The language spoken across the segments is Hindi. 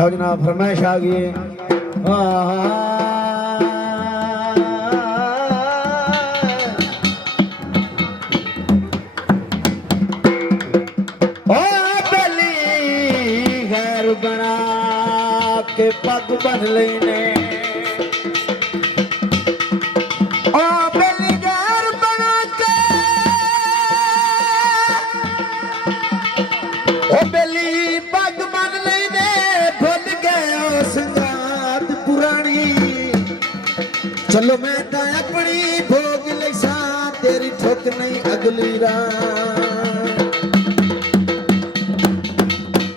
लो जनाब फरमाइश आ गई है। घर बना के पग बन लेने चलो मैं तो अपनी भोग लिसा तेरी ठोक नहीं अगली रात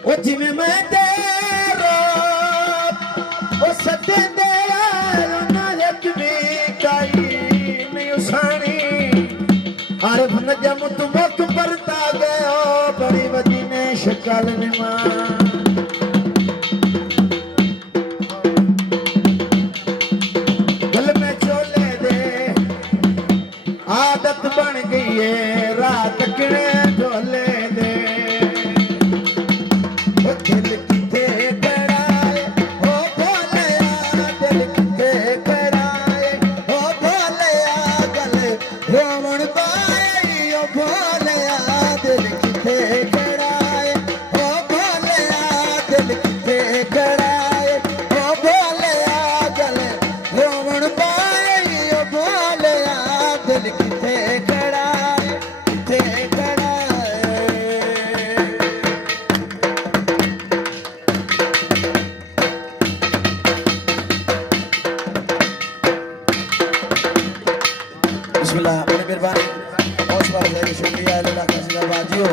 ओ जिमें मैं तेरो ओ सदे दे ना यकमी काई नहीं उसानी अरे भन जम तुम परता गयो बड़ी वजी ने शक्ल निमा बन गई है रात किने ढोले दे ओ दिल किथे खड़ाए ओ भोलिया दिल किथे खड़ाए ओ भोलिया गले रोवण पाए ओ भोलिया दिल किथे खड़ाए ओ भोलिया दिल किथे खड़ाए ओ भोलिया गले रोवण पाए ओ भोलिया दिल किथे मेहरबानी बहुत सारा शुक्रिया बाजियो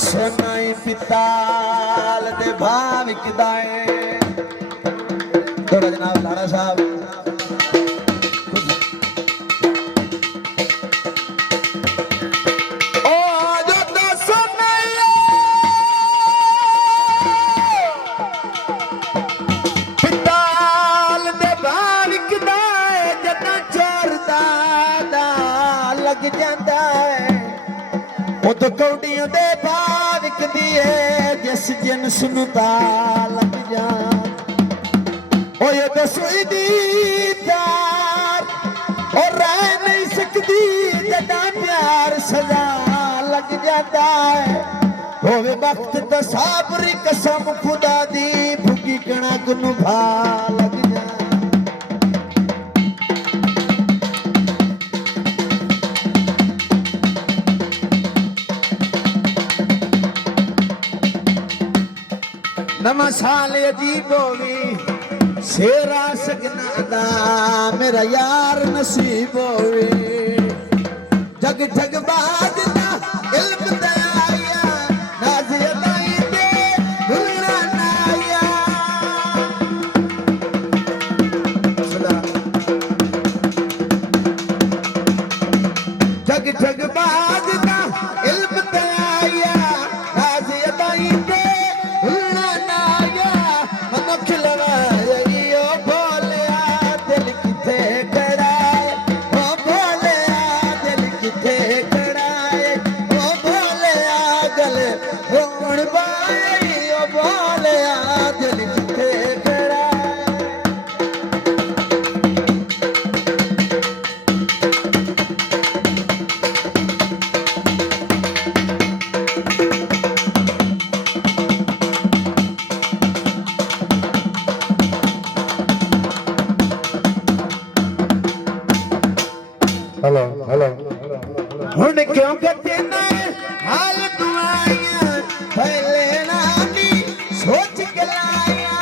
सोनाई पिताल दे भाविक दाए थोड़ा जनाब लाड़ा साहब तो कौड़ियों दे भाविक दिए जिस जिनस नु लग जा ओ ये तो सोई दीदार और रह नहीं सकती जदा प्यार सजा लग जाता है होवे वक्त तो साबरी कसम खुदा दी भुगी कणक नु भा लग जा नमसाल अजीब होगी शेरा सगना दा मेरा यार नसीब होवे जग जग बाजना इल्म दयाया नाज़ अदाई दे भुलना नाया जग जग बाजना इल्म दयाया नाज़ अदाई दे हेलो हेलो हुन क्यों करते न हाल दुआया पहले ना दी सोच के लाया